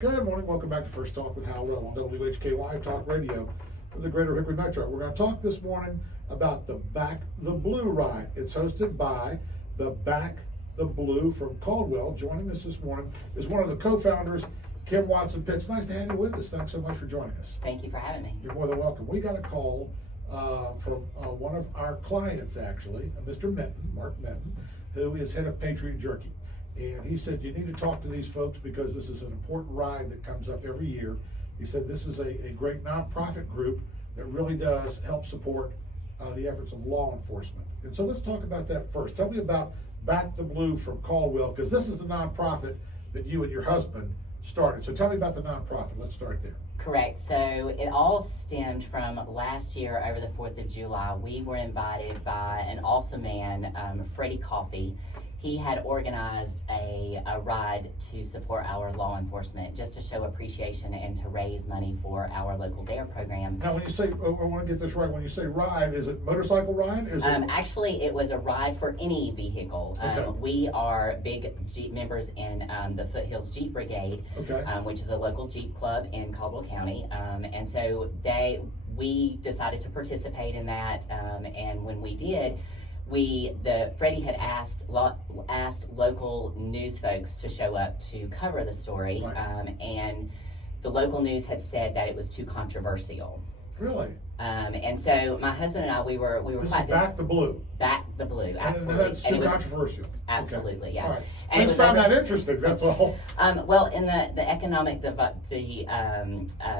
Good morning. Welcome back to First Talk with Rowe on WHKY Talk Radio for the Greater Hickory Metro. We're going to talk this morning about the Back the Blue ride. It's hosted by the Back the Blue from Caldwell. Joining us this morning is one of the co-founders, Kim Watson-Pitts. Nice to have you with us. Thanks so much for joining us. Thank you for having me. You're more than welcome. We got a call from one of our clients, actually, Mr. Minton, Mark Minton, who is head of Patriot Jerky. And he said, you need to talk to these folks because this is an important ride that comes up every year. He said, this is a great nonprofit group that really does help support the efforts of law enforcement. And so let's talk about that first. Tell me about Back the Blue from Caldwell, because this is the nonprofit that you and your husband started. So tell me about the nonprofit. Let's start there. Correct. So it all stemmed from last year over the 4th of July. We were invited by an awesome man, Freddie Coffee. He had organized a ride to support our law enforcement, just to show appreciation and to raise money for our local DARE program. Now, when you say, I want to get this right, when you say ride, is it motorcycle ride? Is it? Actually, it was a ride for any vehicle. Okay. We are big Jeep members in the Foothills Jeep Brigade, Okay. Which is a local Jeep club in Caldwell County. And so we decided to participate in that, and when we did, Freddie had asked local news folks to show up to cover the story, Right. And the local news had said that it was too controversial. Really? And so my husband and I, we were This quite is Back the Blue. Back the Blue, absolutely. And that's too controversial. Absolutely, Okay. yeah. All right. And I it just was found over- that interesting, that's all. Well, in the economic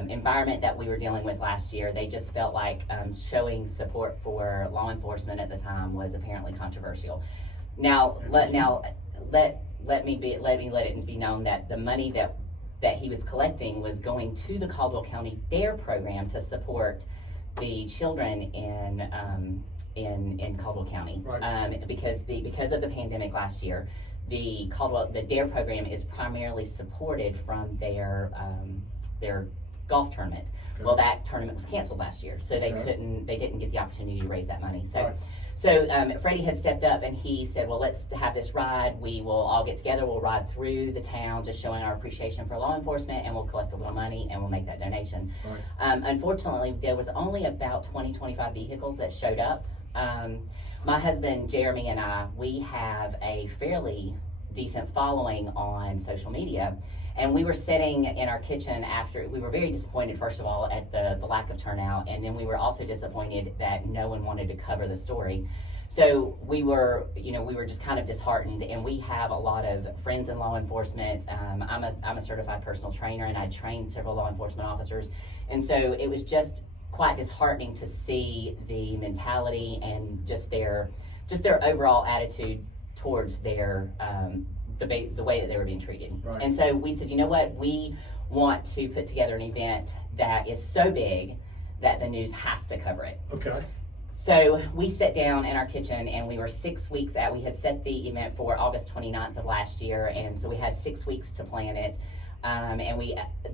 environment that we were dealing with last year, they just felt like showing support for law enforcement at the time was apparently controversial. Now, let it be known that the money that he was collecting was going to the Caldwell County DARE program to support the children in Caldwell County. Right. Because of the pandemic last year, the DARE program is primarily supported from their golf tournament. Okay. Well, that tournament was canceled last year, so they Okay. didn't get the opportunity to raise that money. So. Right. So Freddie had stepped up and he said, well, let's have this ride. We will all get together. We'll ride through the town, just showing our appreciation for law enforcement, and we'll collect a little money and we'll make that donation. Right. Unfortunately, there was only about 20-25 vehicles that showed up. My husband, Jeremy, and I, we have a fairly decent following on social media. And we were sitting in our kitchen we were very disappointed, first of all, at the lack of turnout, and then we were also disappointed that no one wanted to cover the story. So we were just kind of disheartened, and we have a lot of friends in law enforcement. I'm a certified personal trainer, and I trained several law enforcement officers, and so it was just quite disheartening to see the mentality and just their overall attitude towards their the way that they were being treated. Right. And so we said, you know what, we want to put together an event that is so big that the news has to cover it. Okay. So we sat down in our kitchen, and we were 6 weeks out. We had set the event for August 29th of last year, and so we had 6 weeks to plan it. And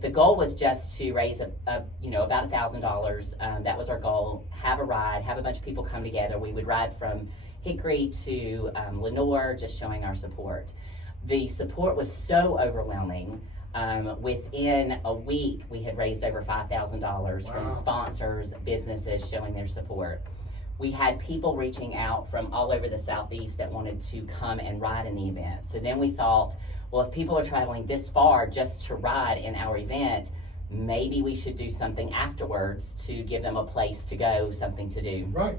the goal was just to raise about $1,000. That was our goal. Have a ride, have a bunch of people come together. We would ride from Hickory to Lenoir, just showing our support. The support was so overwhelming. Within a week, we had raised over $5,000 from Wow. sponsors, businesses showing their support. We had people reaching out from all over the Southeast that wanted to come and ride in the event. So then we thought, well, if people are traveling this far just to ride in our event, maybe we should do something afterwards to give them a place to go, something to do. Right.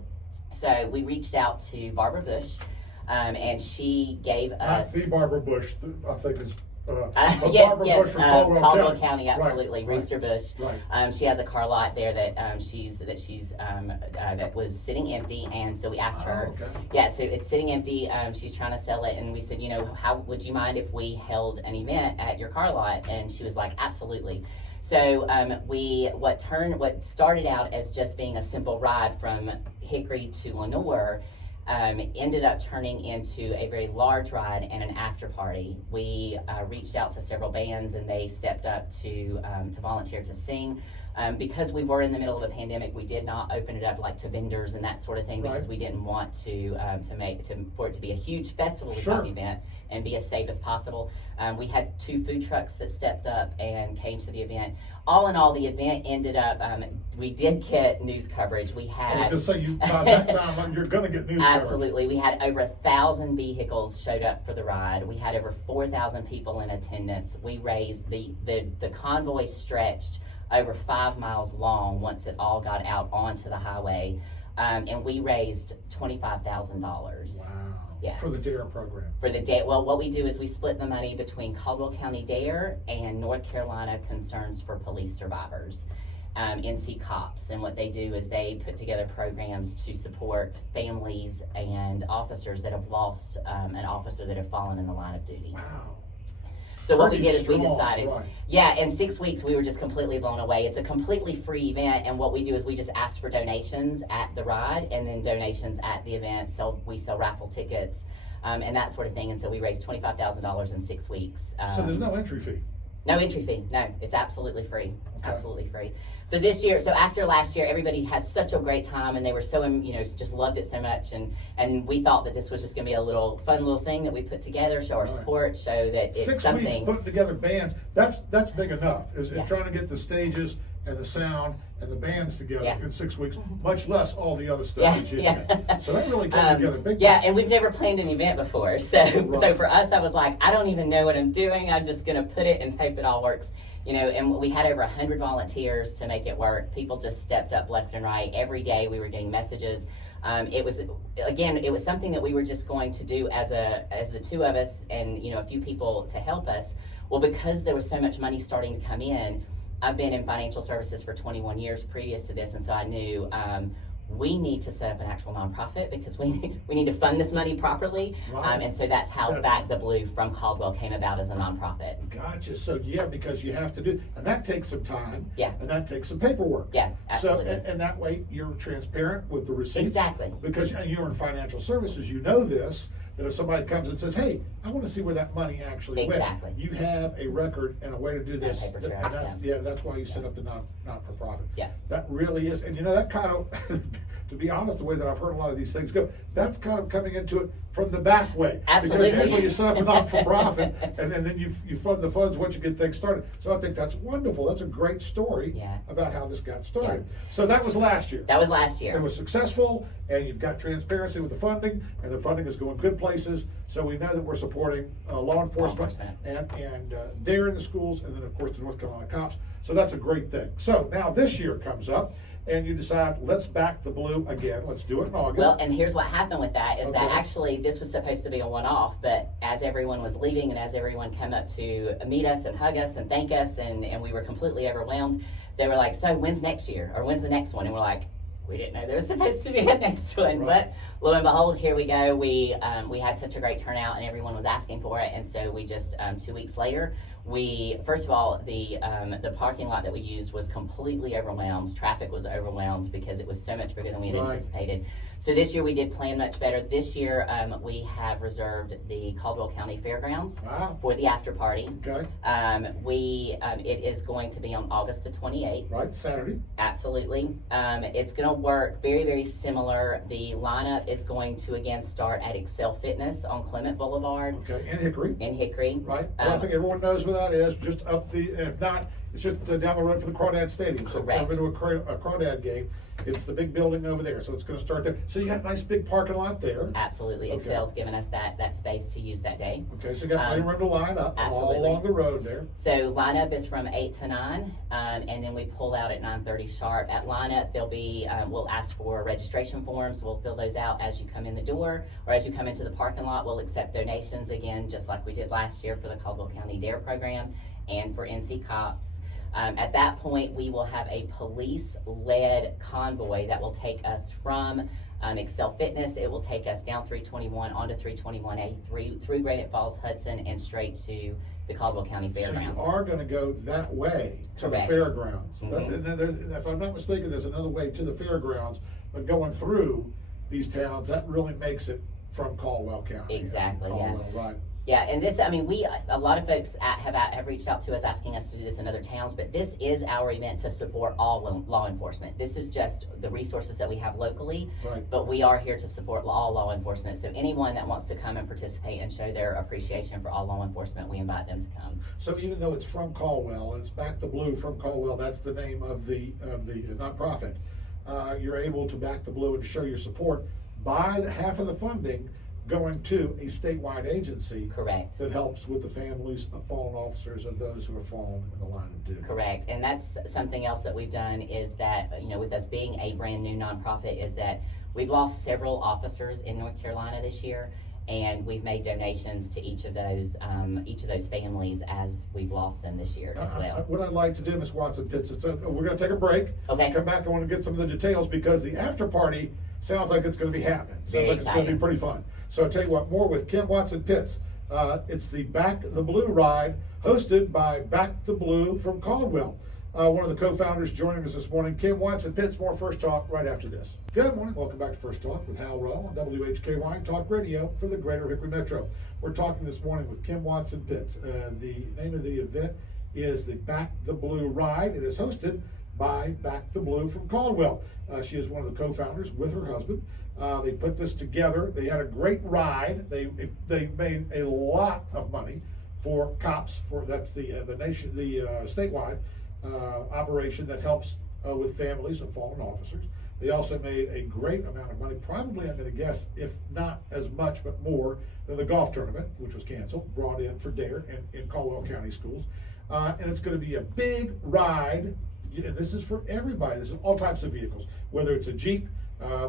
So we reached out to Barbara Bush, and she gave us... Not the Barbara Bush, I think is yes, Barbara yes, Bush from Caldwell Caldwell County. County, absolutely. Right, Rooster Bush. Right. She has a car lot there that that was sitting empty, and so we asked her. Oh, okay. Yeah, so it's sitting empty. She's trying to sell it, and we said, how would you mind if we held an event at your car lot? And she was like, absolutely. So what started out as just being a simple ride from Hickory to Lenoir ended up turning into a very large ride and an after party. We reached out to several bands, and they stepped up to volunteer to sing. Because we were in the middle of a pandemic, we did not open it up like to vendors and that sort of thing because Right. we didn't want for it to be a huge festival Sure. type event and be as safe as possible. We had 2 food trucks that stepped up and came to the event. All in all, the event ended up, we did get news coverage. We I was had gonna say, by that time, you're gonna get news coverage. absolutely. We had over 1,000 vehicles showed up for the ride. We had over 4,000 people in attendance. We raised the convoy stretched over 5 miles long once it all got out onto the highway, and we raised $25,000. Wow. Yeah. For the DARE program. For the day, well, what we do is we split the money between Caldwell County DARE and North Carolina Concerns for Police Survivors, NC COPS. And what they do is they put together programs to support families and officers that have lost an officer that have fallen in the line of duty. Wow. So what we Pretty did is we strong, decided, right. yeah, in 6 weeks we were just completely blown away. It's a completely free event, and what we do is we just ask for donations at the ride and then donations at the event. So we sell raffle tickets and that sort of thing, and so we raised $25,000 in 6 weeks. So there's no entry fee? No entry fee. No, it's absolutely free. Okay. Absolutely free. So this year, so after last year, everybody had such a great time, and they were so, just loved it so much, and we thought that this was just going to be a fun little thing that we put together, show our Right. support, show that it's 6 something. weeks putting together bands, that's big enough. Is Yeah. trying to get the stages and the sound and the bands together Yeah. in 6 weeks, much less all the other stuff Yeah, that you yeah. get. So that really came together big Yeah, time. and we've never planned an event before, so Right. for us, I was like, I don't even know what I'm doing. I'm just gonna put it and hope it all works, And we had over 100 volunteers to make it work. People just stepped up left and right. Every day we were getting messages. It was something that we were just going to do as the 2 of us and a few people to help us. Well, because there was so much money starting to come in, I've been in financial services for 21 years previous to this, and so I knew we need to set up an actual nonprofit because we need to fund this money properly. Right. And so that's how That's- Back the Blue from Caldwell came about as a nonprofit. Gotcha. So yeah, because you have to do, and that takes some time. Yeah. And that takes some paperwork. Yeah, absolutely. So, and that way you're transparent with the receipts. Exactly. Because you're in financial services, you know this, that if somebody comes and says, hey, I want to see where that money actually Exactly. went. You have a record and a way to do this. paper And trail, that's why you set up the not-for-profit. Yeah. That really is, and that kind of, to be honest, the way that I've heard a lot of these things go, that's kind of coming into it from the back way. Absolutely. Because usually you set up a not-for-profit and then you fund the funds once you get things started. So I think that's wonderful. That's a great story Yeah. about how this got started. So that was last year. That was last year. It was successful, and you've got transparency with the funding, and the funding is going good places. So we know that we're supporting law enforcement and they're in the schools, and then of course the North Carolina cops. So that's a great thing. So now this year comes up, and you decide, let's back the blue again. Let's do it in August. Well, and here's what happened with that is that Okay. actually this was supposed to be a one-off, but as everyone was leaving and as everyone came up to meet us and hug us and thank us and we were completely overwhelmed, they were like, so when's next year? Or when's the next one? And we're like, we didn't know there was supposed to be a next one. Right. But lo and behold, here we go. We had such a great turnout and everyone was asking for it. And so we just, 2 weeks later, first of all, the parking lot that we used was completely overwhelmed. Traffic was overwhelmed because it was so much bigger than we had Right. anticipated. So this year we did plan much better. This year we have reserved the Caldwell County Fairgrounds Wow. for the after party. Okay. It is going to be on August the 28th. Right. Saturday. Absolutely. It's going to work very, very similar. The lineup is going to again start at Excel Fitness on Clement Boulevard Okay. In Hickory. in Hickory. Right. Well, I think everyone knows where that is. Just up and if not, it's just down the road from the Crawdad Stadium. So if Correct. you've ever been to a Crawdad game, it's the big building over there. So it's going to start there. So you got a nice big parking lot there. Absolutely. Okay. Excel's given us that space to use that day. Okay, so you got plenty of room to line up all absolutely. along the road there. So lineup is from 8 to 9, and then we pull out at 9:30 sharp. At lineup, there'll be we'll ask for registration forms. We'll fill those out as you come in the door or as you come into the parking lot. We'll accept donations again, just like we did last year for the Caldwell County DARE program and for NC COPS. At that point, we will have a police-led convoy that will take us from Excel Fitness. It will take us down 321 onto 321A through Granite Falls, Hudson, and straight to the Caldwell County So Fairgrounds. you are going to go that way to Correct. the fairgrounds. Mhm. And then if I'm not mistaken, there's another way to the fairgrounds, but going through these towns, that really makes it from Caldwell County. Exactly, yeah. Caldwell, right. Yeah, and this, I mean, a lot of folks have reached out to us asking us to do this in other towns, but this is our event to support all law enforcement. This is just the resources that we have locally, Right. but we are here to support all law enforcement. So anyone that wants to come and participate and show their appreciation for all law enforcement, we invite them to come. So even though it's from Caldwell, and it's Back the Blue from Caldwell, that's the name of the nonprofit, you're able to back the blue and show your support by half of the funding going to a statewide agency. Correct. That helps with the families of fallen officers, of those who have fallen in the line of duty. Correct, and that's something else that we've done is that, with us being a brand new nonprofit, is that we've lost several officers in North Carolina this year, and we've made donations to each of those families as we've lost them this year as well. What I'd like to do, Ms. Watson, we're gonna take a break. Okay. Come back, I wanna get some of the details, because the after party sounds like it's gonna be happening. Very Sounds like it's gonna be exciting. pretty fun. So I'll tell you what, more with Kim Watson-Pitts. It's the Back the Blue ride, hosted by Back the Blue from Caldwell. One of the co-founders joining us this morning, Kim Watson-Pitts. More First Talk right after this. Good morning, welcome back to First Talk with Rowe on WHKY Talk Radio for the Greater Hickory Metro. We're talking this morning with Kim Watson-Pitts. The name of the event is the Back the Blue ride. It is hosted by Back the Blue from Caldwell. She is one of the co-founders with her husband. They put this together. They had a great ride. They made a lot of money for cops. That's the statewide operation that helps with families of fallen officers. They also made a great amount of money, probably I'm going to guess, if not as much, but more than the golf tournament, which was canceled, brought in for DARE in Caldwell County Schools. And it's going to be a big ride. And this is for everybody. This is all types of vehicles, whether it's a Jeep,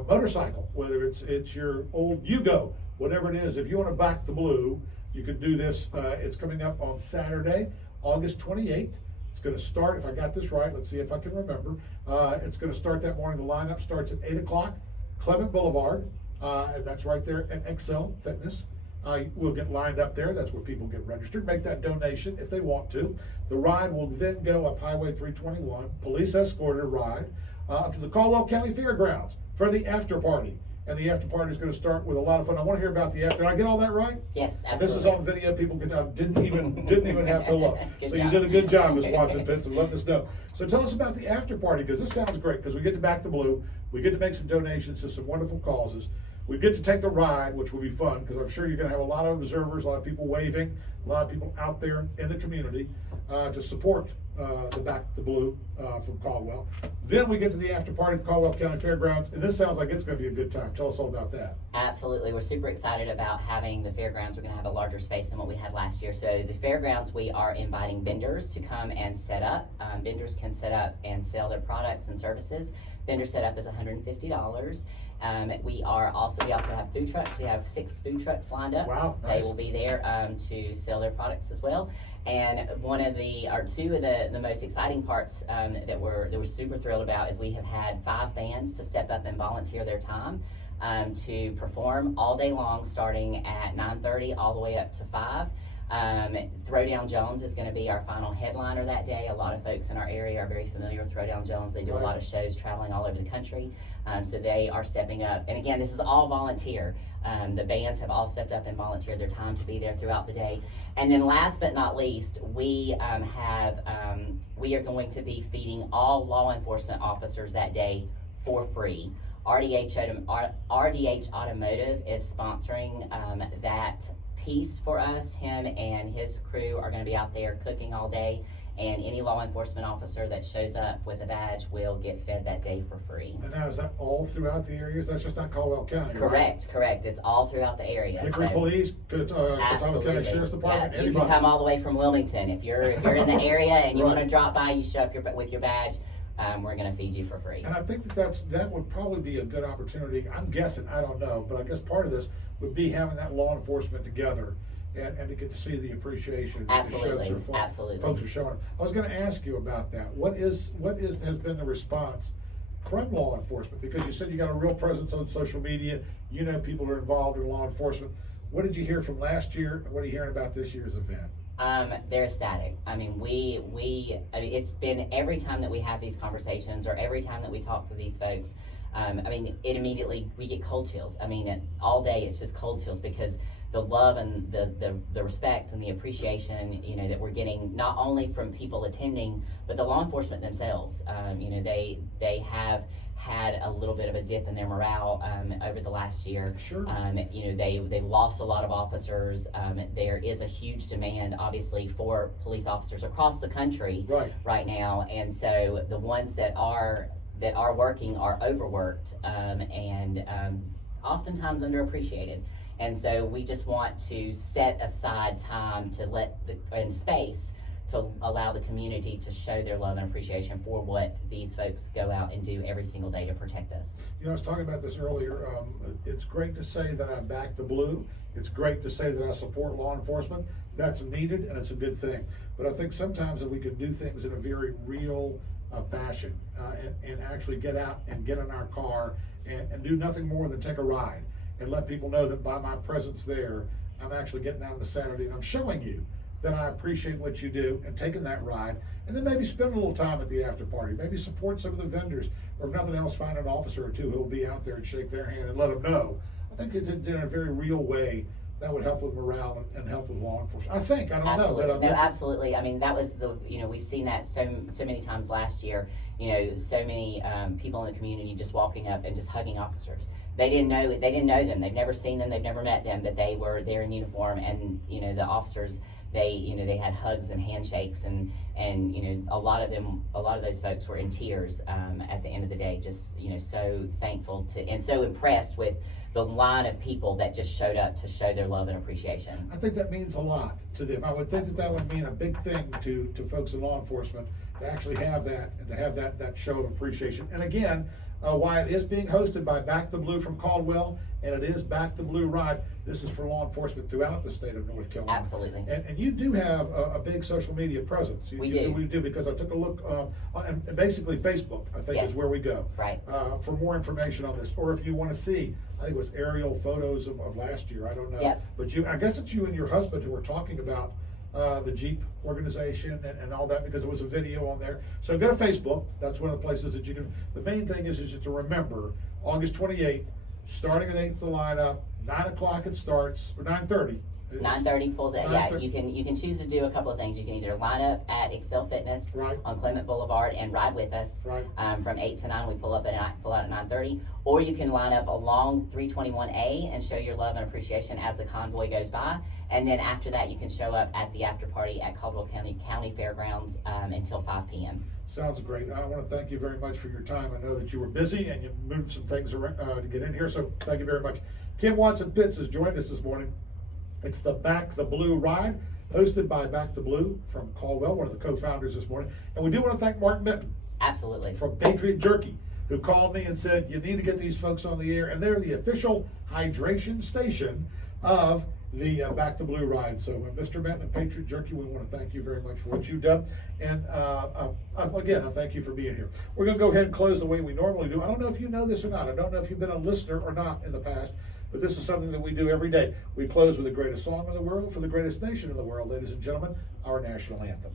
motorcycle, whether it's your old Yugo, whatever it is. If you want to back the blue, you can do this. It's coming up on Saturday, August 28th. It's going to start, if I got this right, let's see if I can remember. It's going to start that morning. The lineup starts at 8 o'clock, Clement Boulevard, and that's right there at Excel Fitness. We'll get lined up there. That's where people get registered. Make that donation if they want to. The ride will then go up Highway 321, police escorted ride, up to the Caldwell County Fairgrounds for the after party. And the after party is going to start with a lot of fun. I want to hear about the after. Did I get all that right? Yes, absolutely. This is on video. People didn't even have to look. Good So job. you did a good job, Ms. Watson-Pitts, and letting us know. So tell us about the after party, because this sounds great. Because we get to back the blue, we get to make some donations to some wonderful causes. We get to take the ride, which will be fun, because I'm sure you're going to have a lot of observers, a lot of people waving, a lot of people out there in the community to support the Back the Blue from Caldwell. Then we get to the after party at the Caldwell County Fairgrounds, and this sounds like it's going to be a good time. Tell us all about that. Absolutely. We're super excited about having the fairgrounds. We're going to have a larger space than what we had last year. So the fairgrounds, we are inviting vendors to come and set up. Vendors can set up and sell their products and services. Vendor setup is $150. We also have food trucks. We have 6 food trucks lined up. Wow, nice. They will be there to sell their products as well. And two of the most exciting parts that we're super thrilled about is we have had 5 bands to step up and volunteer their time to perform all day long, starting at 9:30 all the way up to 5. Throwdown Jones is going to be our final headliner that day. A lot of folks in our area are very familiar with Throwdown Jones. They do a lot of shows traveling all over the country. So they are stepping up. And again, this is all volunteer. The bands have all stepped up and volunteered their time to be there throughout the day. And then last but not least, we are going to be feeding all law enforcement officers that day for free. RDH Automotive is sponsoring that piece for us. Him and his crew are going to be out there cooking all day, and any law enforcement officer that shows up with a badge will get fed that day for free. And now, is that all throughout the areas? That's just not Caldwell County, Correct. It's all throughout the area. Hickory Police, Catawba County Sheriff's Department, Yeah, you anybody. can come all the way from Wilmington. If you're in the area and you Right. want to drop by, you show up with your badge. We're going to feed you for free. And I think that would probably be a good opportunity. I'm guessing, I don't know, but I guess part of this would be having that law enforcement together and to get to see the appreciation that the Absolutely. folks are showing. I was going to ask you about that. What has been the response from law enforcement? Because you said you got a real presence on social media. You know people are involved in law enforcement. What did you hear from last year, and what are you hearing about this year's event? They're ecstatic. I mean, it's been every time that we have these conversations or every time that we talk to these folks, we get cold chills. I mean, all day it's just cold chills because the love and the respect and the appreciation, you know, that we're getting not only from people attending, but the law enforcement themselves. You know, they have had a little bit of a dip in their morale over the last year. Sure. You know, they've lost a lot of officers. There is a huge demand, obviously, for police officers across the country right now, and so the ones that are working are overworked and oftentimes underappreciated. And so we just want to set aside time to and space to allow the community to show their love and appreciation for what these folks go out and do every single day to protect us. You know, I was talking about this earlier. It's great to say that I back the blue. It's great to say that I support law enforcement. That's needed and it's a good thing. But I think sometimes if we can do things in a very real fashion and actually get out and get in our car and do nothing more than take a ride and let people know that by my presence there, I'm actually getting out on a Saturday and I'm showing you that I appreciate what you do and taking that ride, and then maybe spend a little time at the after party, maybe support some of the vendors, or if nothing else, find an officer or two who will be out there and shake their hand and let them know. I think it's in a very real way that would help with morale and help with law enforcement. I don't absolutely. know. No, absolutely. I mean, that was you know, we've seen that so many times last year, you know, so many people in the community just walking up and just hugging officers. They didn't know them. They've never seen them. They've never met them, but they were there in uniform, and, you know, the officers, they had hugs and handshakes, and you know, a lot of those folks were in tears at the end of the day, just, you know, so thankful and so impressed with the line of people that just showed up to show their love and appreciation. I think that means a lot to them. I would think that would mean a big thing to folks in law enforcement to actually have that and to have that show of appreciation. And again, why it is being hosted by Back the Blue from Caldwell, and it is Back the Blue Ride. This is for law enforcement throughout the state of North Carolina. Absolutely. And you do have a big social media presence. We do. We do, because I took a look and basically Facebook, I think, yes. is where we go. Right. For more information on this, or if you want to see, I think it was aerial photos of last year. I don't know. Yep. But I guess it's you and your husband who were talking about the Jeep organization and all that, because there was a video on there. So go to Facebook. That's one of the places that you can. The main thing is just to remember August 28th, starting at 8th the lineup, 9 o'clock it starts, or 9:30. 9:30 pulls it. Yeah, you can choose to do a couple of things. You can either line up at Excel Fitness on Clement Boulevard and ride with us from 8 to 9. We pull out at 9:30, or you can line up along 321A and show your love and appreciation as the convoy goes by. And then after that, you can show up at the after party at Caldwell County Fairgrounds until 5 p.m. Sounds great. I want to thank you very much for your time. I know that you were busy and you moved some things around, to get in here, so thank you very much. Kim Watson-Pitts has joined us this morning. It's the Back the Blue Ride, hosted by Back the Blue from Caldwell, one of the co-founders this morning. And we do want to thank Mark Minton. Absolutely. From Patriot Jerky, who called me and said, you need to get these folks on the air. And they're the official hydration station of the Back the Blue Ride. So Mr. Minton and Patriot Jerky, we want to thank you very much for what you've done. And again, I thank you for being here. We're going to go ahead and close the way we normally do. I don't know if you know this or not. I don't know if you've been a listener or not in the past, but this is something that we do every day. We close with the greatest song in the world for the greatest nation in the world, ladies and gentlemen, our national anthem.